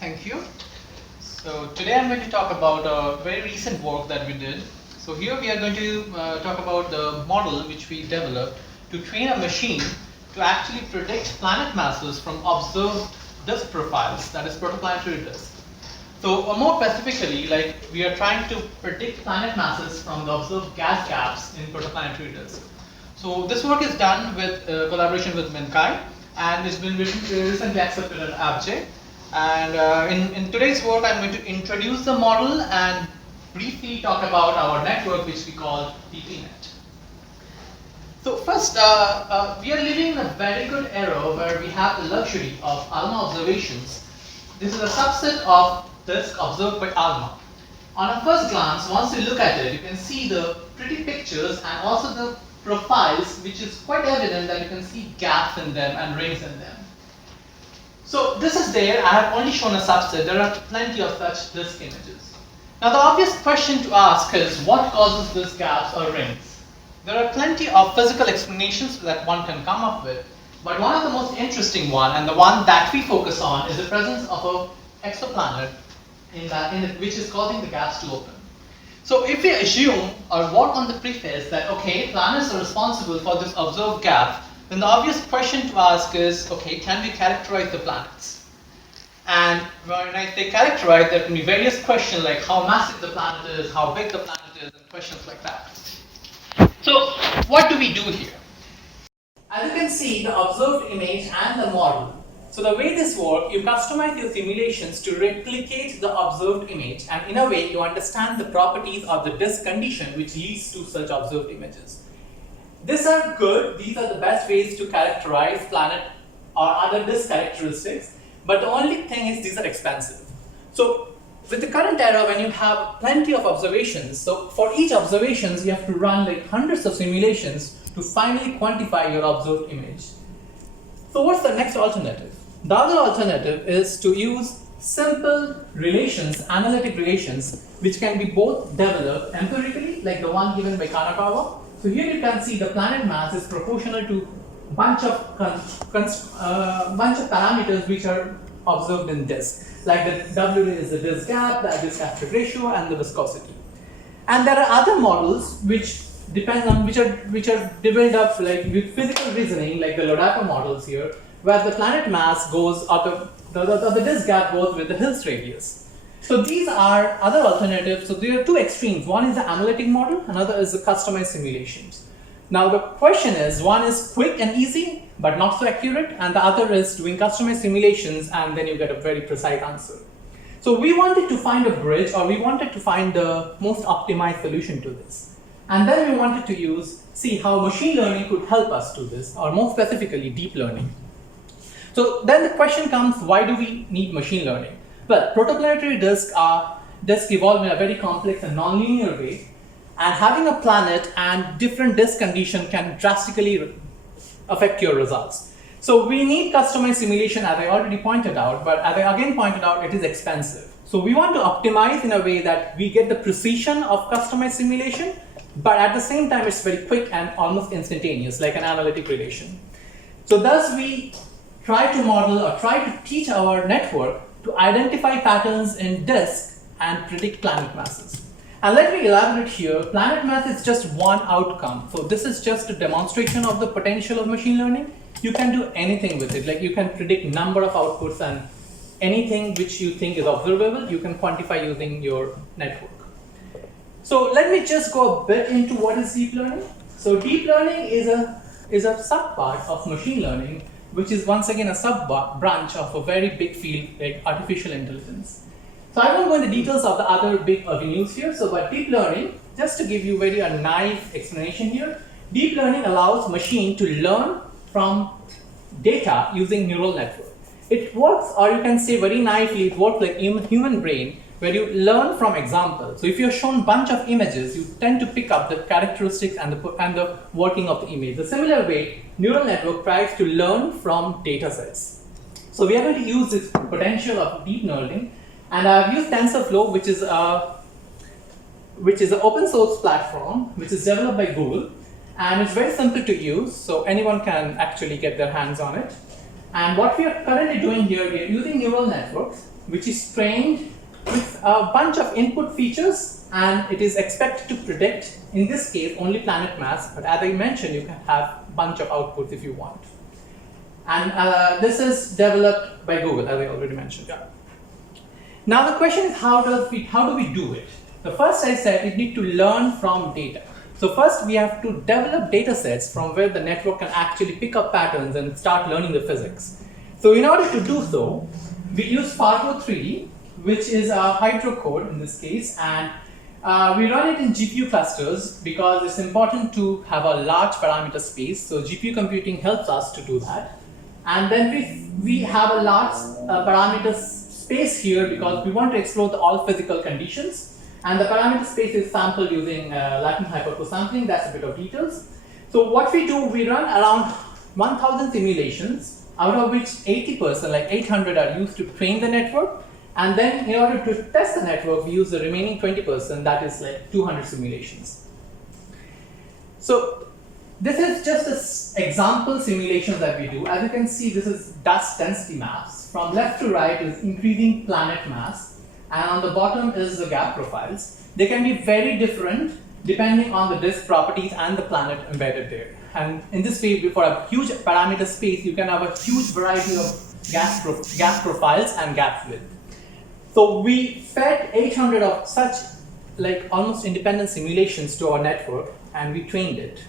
Thank you. So today I'm going to talk about a very recent work that we did. So here we are going to talk about the model which we developed to train a machine to actually predict planet masses from observed disk profiles, that is protoplanetary disk. So more specifically, like we are trying to predict planet masses from the observed gas gaps in protoplanetary disk. So this work is done with collaboration with Minkai, and it's been recently accepted at ASIAA. And in today's work, I'm going to introduce the model and briefly talk about our network, which we call TPNet. So first, we are living in a very good era where we have the luxury of ALMA observations. This is a subset of disk observed by ALMA. On a first glance, once you look at it, you can see the pretty pictures and also the profiles, which is quite evident that you can see gaps in them and rings in them. So this is there. I have only shown a subset. There are plenty of such disk images. Now the obvious question to ask is what causes these gaps or rings? There are plenty of physical explanations that one can come up with, but one of the most interesting one, and the one that we focus on, is the presence of an exoplanet which is causing the gaps to open. So if we assume or work on the preface that okay, planets are responsible for this observed gap, then the obvious question to ask is, okay, can we characterize the planets? And when I say characterize, there can be various questions like how massive the planet is, how big the planet is, and questions like that. So what do we do here? As you can see, the observed image and the model. So the way this works, you customize your simulations to replicate the observed image, and in a way you understand the properties of the disk condition which leads to such observed images. These are good, these are the best ways to characterize planet or other disk characteristics, but the only thing is these are expensive. So with the current era, when you have plenty of observations, so for each observations you have to run like hundreds of simulations to finally quantify your observed image. So what's the next alternative? The other alternative is to use simple relations, analytic relations, which can be both developed empirically, like the one given by Kanagawa. So here you can see the planet mass is proportional to bunch of parameters which are observed in disk. Like the W is the disk gap, the disk aspect ratio, and the viscosity. And there are other models which depend on which are developed like with physical reasoning, like the Lodapa models here, where the planet mass goes or the disk gap goes with the Hill's radius. So these are other alternatives. So there are two extremes. One is the analytic model, another is the customized simulations. Now the question is, one is quick and easy, but not so accurate, and the other is doing customized simulations, and then you get a very precise answer. So we wanted to find a bridge, or we wanted to find the most optimized solution to this. And then we wanted to see how machine learning could help us do this, or more specifically, deep learning. So then the question comes, why do we need machine learning? Well, protoplanetary disks evolve in a very complex and nonlinear way, and having a planet and different disk condition can drastically affect your results. So we need customized simulation, as I already pointed out, but as I again pointed out, it is expensive. So we want to optimize in a way that we get the precision of customized simulation, but at the same time it's very quick and almost instantaneous, like an analytic relation. So thus we try to model or try to teach our network to identify patterns in disk and predict planet masses. And let me elaborate here. Planet mass is just one outcome. So this is just a demonstration of the potential of machine learning. You can do anything with it. Like you can predict number of outputs, and anything which you think is observable, you can quantify using your network. So let me just go a bit into what is deep learning. So deep learning is a subpart of machine learning, which is once again a sub-branch of a very big field like artificial intelligence. So I won't go into details of the other big avenues here. So but deep learning, just to give you a nice explanation here, deep learning allows machine to learn from data using neural network. It works, or you can say very nicely, it works like human brain, where you learn from examples. So if you're shown a bunch of images, you tend to pick up the characteristics and the working of the image. The similar way, neural network tries to learn from data sets. So we are going to use this potential of deep learning, and I've used TensorFlow, which is an open source platform, which is developed by Google, and it's very simple to use, so anyone can actually get their hands on it. And what we are currently doing here, we are using neural networks which is trained with a bunch of input features, and it is expected to predict, in this case, only planet mass, but as I mentioned, you can have a bunch of outputs if you want. And this is developed by Google, as I already mentioned. Yeah. Now the question is, how do we do it? The first I said, we need to learn from data. So first we have to develop data sets from where the network can actually pick up patterns and start learning the physics. So in order to do so, we use Fargo 3D, which is a Hydro code in this case, and we run it in GPU clusters because it's important to have a large parameter space. So GPU computing helps us to do that. And then we have a large parameter space here because we want to explore all physical conditions. And the parameter space is sampled using latent hyperpole sampling. That's a bit of details. So what we do, we run around 1,000 simulations, out of which 80%, like 800, are used to train the network. And then in order to test the network, we use the remaining 20%, that is like 200 simulations. So this is just an example simulation that we do. As you can see, this is dust density maps. From left to right is increasing planet mass, and on the bottom is the gap profiles. They can be very different depending on the disk properties and the planet embedded there. And in this way, for a huge parameter space, you can have a huge variety of gas profiles and gap width. So we fed 800 of such like almost independent simulations to our network, and we trained it.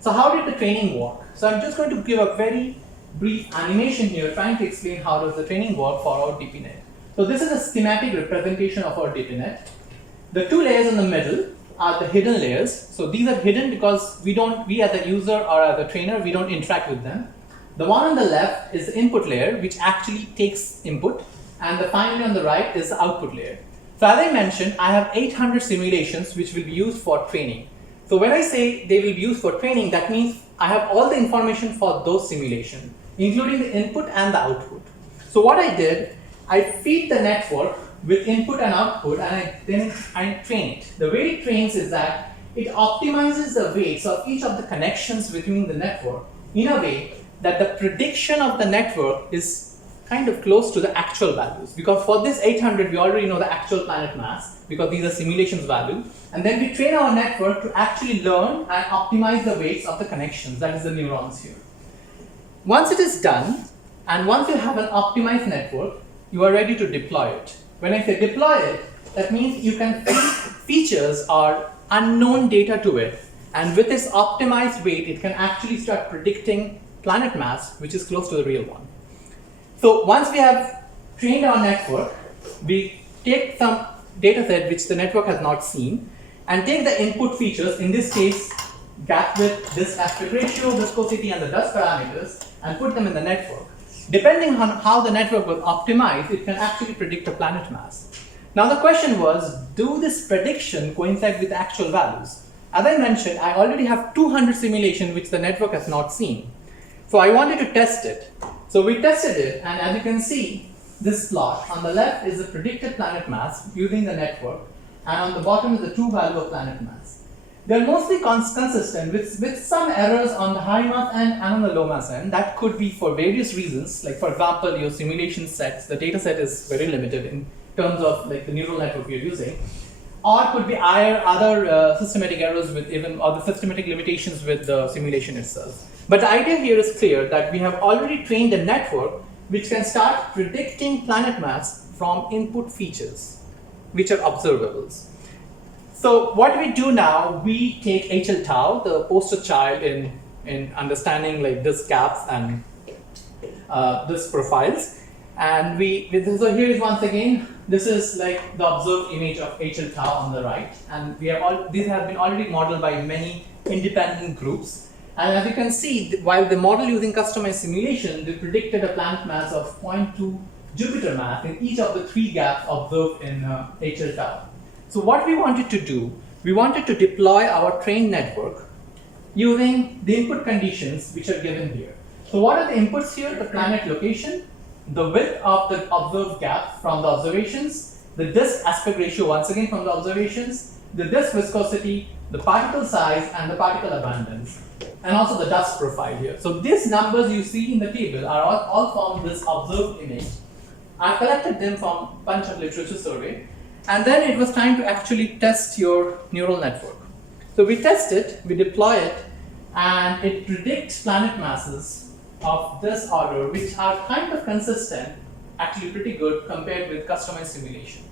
So how did the training work? So I'm just going to give a very brief animation here trying to explain how does the training work for our DPNet. So this is a schematic representation of our DPNet. The two layers in the middle are the hidden layers. So these are hidden because we as a user or as a trainer, we don't interact with them. The one on the left is the input layer, which actually takes input, and the finally on the right is the output layer. So as I mentioned, I have 800 simulations which will be used for training. So when I say they will be used for training, that means I have all the information for those simulations, including the input and the output. So what I did, I feed the network with input and output, and then I train it. The way it trains is that it optimizes the weights of each of the connections between the network in a way that the prediction of the network is kind of close to the actual values. Because for this 800, we already know the actual planet mass because these are simulations value. And then we train our network to actually learn and optimize the weights of the connections, that is the neurons here. Once it is done, and once you have an optimized network, you are ready to deploy it. When I say deploy it, that means you can feed features or unknown data to it, and with this optimized weight, it can actually start predicting planet mass, which is close to the real one. So once we have trained our network, we take some data set which the network has not seen and take the input features, in this case, gap width, disk aspect ratio, viscosity, and the dust parameters, and put them in the network. Depending on how the network was optimized, it can actually predict a planet mass. Now the question was, do this prediction coincide with actual values? As I mentioned, I already have 200 simulations which the network has not seen. So I wanted to test it. So we tested it, and as you can see, this plot on the left is the predicted planet mass using the network, and on the bottom is the true value of planet mass. They're mostly consistent with some errors on the high mass end and on the low mass end. That could be for various reasons. Like for example, your simulation sets, the data set is very limited in terms of like the neural network you're using. Or it could be other systematic errors with even other systematic limitations with the simulation itself. But the idea here is clear that we have already trained a network which can start predicting planet mass from input features, which are observables. So what we do now, we take HL tau, the poster child in understanding like disk gaps and disk profiles, and so here is once again, this is like the observed image of HL tau on the right, and these have been already modeled by many independent groups. And as you can see, while the model using customized simulation, they predicted a planet mass of 0.2 Jupiter mass in each of the 3 gaps observed in HL tau. So what we wanted to do, we wanted to deploy our trained network using the input conditions which are given here. So what are the inputs here? The planet location, the width of the observed gap from the observations, the disk aspect ratio once again from the observations, the disk viscosity, the particle size, and the particle abundance, and also the dust profile here. So these numbers you see in the table are all from this observed image. I've collected them from a bunch of literature survey, and then it was time to actually test your neural network. So we test it, we deploy it, and it predicts planet masses of this order, which are kind of consistent, actually pretty good compared with customized simulation.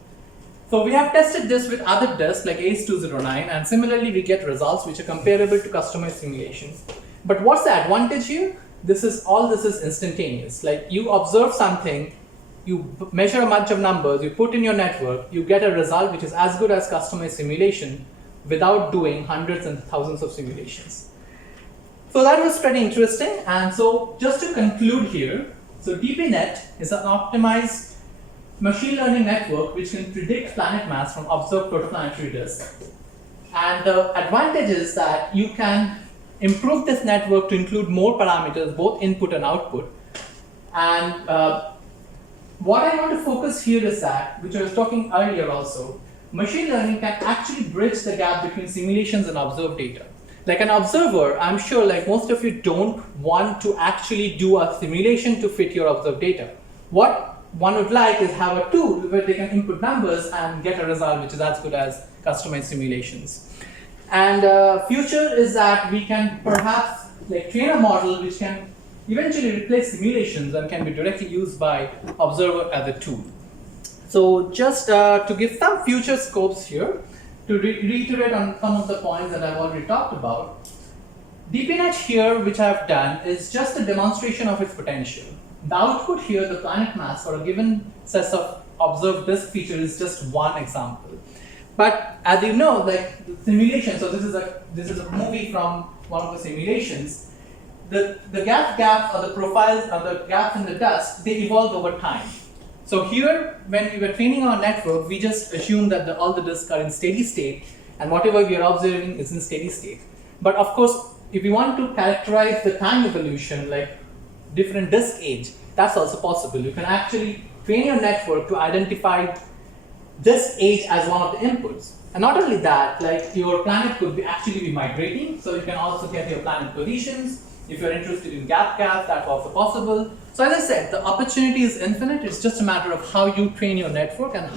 So we have tested this with other disks like ACE209, and similarly we get results which are comparable to customized simulations. But what's the advantage here? This is instantaneous. Like you observe something, you measure a bunch of numbers, you put in your network, you get a result which is as good as customized simulation without doing hundreds and thousands of simulations. So that was pretty interesting. And so just to conclude here, so DPNet is an optimized machine learning network which can predict planet mass from observed protoplanetary disks. And the advantage is that you can improve this network to include more parameters, both input and output. And what I want to focus here is that, which I was talking earlier also, machine learning can actually bridge the gap between simulations and observed data. Like an observer, I'm sure like most of you don't want to actually do a simulation to fit your observed data. What one would like is have a tool where they can input numbers and get a result which is as good as customized simulations. And future is that we can perhaps like train a model which can eventually replace simulations and can be directly used by observer as a tool. So just to give some future scopes here, to reiterate on some of the points that I've already talked about, DPNet here, which I've done, is just a demonstration of its potential. The output here, the planet mass for a given set of observed disk features, is just one example. But as you know, like the simulation, so this is a movie from one of the simulations. The gaps or the profiles or the gaps in the dust, they evolve over time. So here, when we were training our network, we just assumed that all the disks are in steady state, and whatever we are observing is in steady state. But of course, if we want to characterize the time evolution, like different disk age, that's also possible. You can actually train your network to identify disk age as one of the inputs. And not only that, like your planet could actually be migrating, so you can also get your planet positions. If you're interested in gaps, that's also possible. So as I said, the opportunity is infinite. It's just a matter of how you train your network and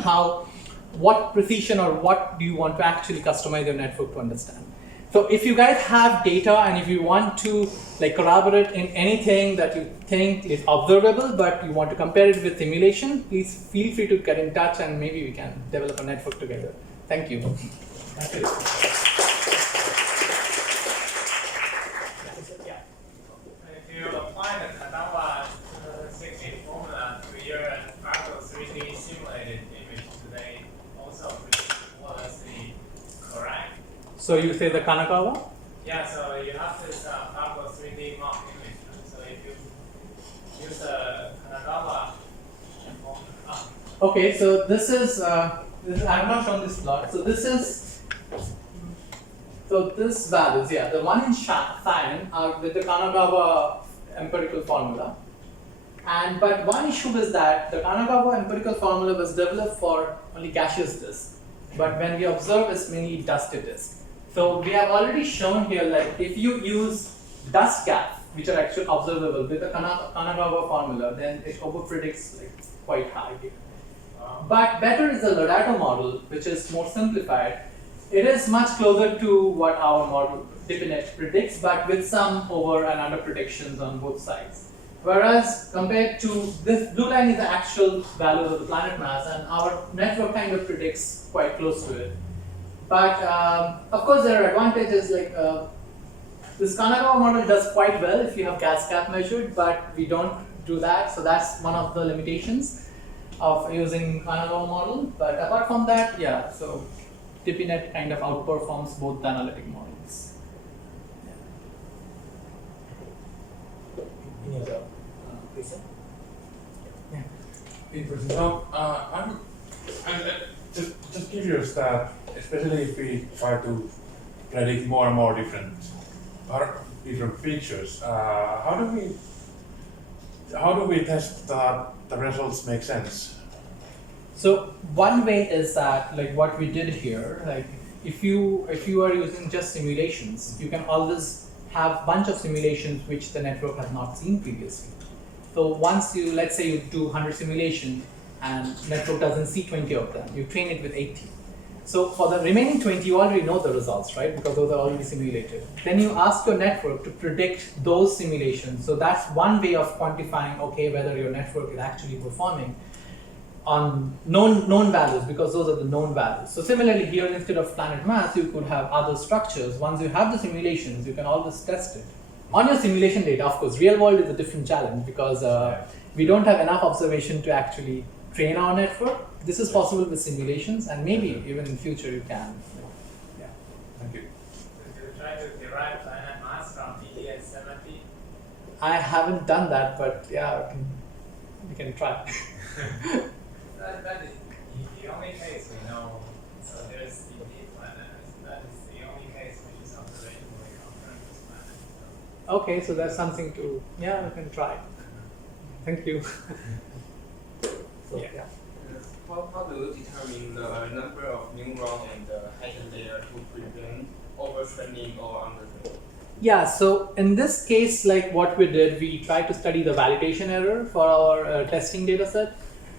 what precision or what do you want to actually customize your network to understand. So if you guys have data and if you want to like corroborate in anything that you think is observable, but you want to compare it with simulation, please feel free to get in touch and maybe we can develop a network together. Thank you. Thank you. If you apply the Kanawa 16 formula to your actual 3D simulated image today, also what is the correct? So you say the Kanagawa? Yeah, so you have this Pablo 3D mock image. So if you use the Kanagawa formula. Okay, so this is I have not shown this plot. So this values, yeah, the one in cyan are with the Kanagawa empirical formula. But one issue is that the Kanagawa empirical formula was developed for only gaseous disk, but when we observe it's mainly dusted disk. So we have already shown here, like if you use dust gaps, which are actually observable with the Kanagawa formula, then it over predicts like quite high here. But better is the Lodato model, which is more simplified. It is much closer to what our model DPNet predicts, but with some over and under predictions on both sides. Whereas compared to this blue line is the actual values of the planet mass, and our network kind of predicts quite close to it. But of course, there are advantages like this Kanagawa model does quite well if you have gas cap measured, but we don't do that, so that's one of the limitations of using Kanagawa model. But apart from that, yeah, so DPNet kind of outperforms both the analytic models. Any other question? Yeah. Interesting. So, I'm just curious that, especially if we try to predict more and more different features, how do we test that the results make sense? So one way is that, like what we did here, like if you are using just simulations, you can always have a bunch of simulations which the network has not seen previously. So once you, let's say you do 100 simulations, and network doesn't see 20 of them. You train it with 80. So for the remaining 20, you already know the results, right? Because those are already simulated. Then you ask your network to predict those simulations. So that's one way of quantifying, okay, whether your network is actually performing on known values, because those are the known values. So similarly here, instead of planet mass, you could have other structures. Once you have the simulations, you can always test it. On your simulation data, of course, real world is a different challenge because we don't have enough observation to actually train our network. This is possible with simulations, and maybe even in future you can. Yeah. Thank you. Did you try to derive planet mass from TDS 70? I haven't done that, but yeah, we can try. That is the only case we know. So there's indeed planets. That is the only case which is observationally confirmed as planet. So. Okay, so that's something to, yeah, we can try. Thank you. So, yeah. How do you determine the number of neurons and the hidden layer to prevent overtraining or undertraining? Yeah, so in this case, like what we did, we tried to study the validation error for our testing data set.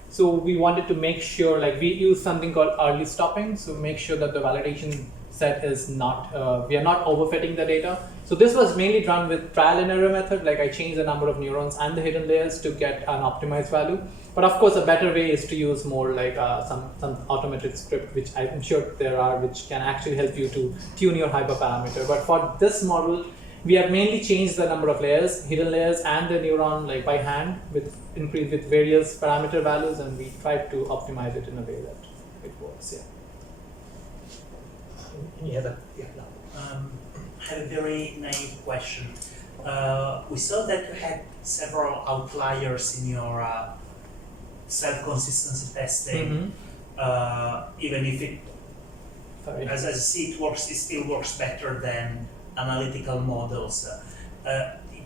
So we wanted to make sure, like we use something called early stopping, so make sure that the validation set is not, we are not overfitting the data. So this was mainly done with trial and error method, like I changed the number of neurons and the hidden layers to get an optimized value. But of course, a better way is to use more like some automated script, which I'm sure there are, which can actually help you to tune your hyperparameter. But for this model, we have mainly changed the number of layers, hidden layers, and the neuron like by hand with various parameter values, and we tried to optimize it in a way that it works. Yeah. Any other? Yeah. No. I have a very naive question. We saw that you had several outliers in your self-consistency testing, even if it, as I see, it still works better than analytical models.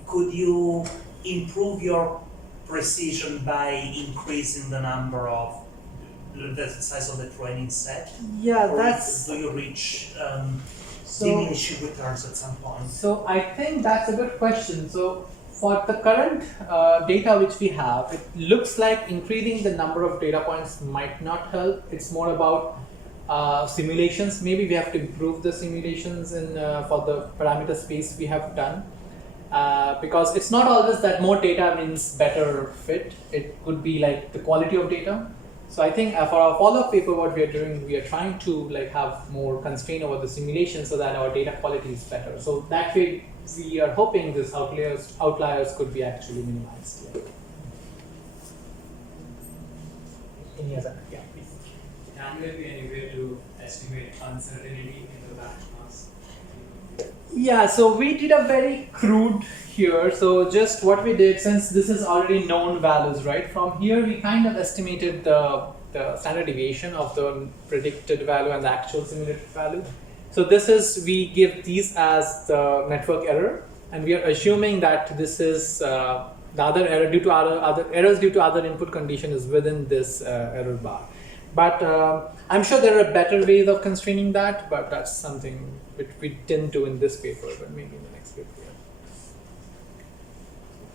Could you improve your precision by increasing the number of the size of the training set? Yeah, or that's. do you reach diminishing returns at some point? So I think that's a good question. So for the current data which we have, it looks like increasing the number of data points might not help. It's more about simulations. Maybe we have to improve the simulations in for the parameter space we have done. Because it's not always that more data means better fit. It could be like the quality of data. So I think for our follow-up paper, what we are doing, we are trying to like have more constraint over the simulation so that our data quality is better. So that way, we are hoping this outliers could be actually minimized. Yeah. Any other? Yeah, please. Can there be any way to estimate uncertainty in the planet mass? Yeah, so we did a very crude here. So just what we did, since this is already known values, right? From here, we kind of estimated the standard deviation of the predicted value and the actual simulated value. So this is, we give these as the network error, and we are assuming that this is the other error due to other errors due to other input condition is within this error bar. But I'm sure there are better ways of constraining that, but that's something which we didn't do in this paper, but maybe in the next paper.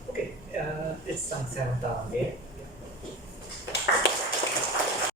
Okay, it's Sayantan Auddy.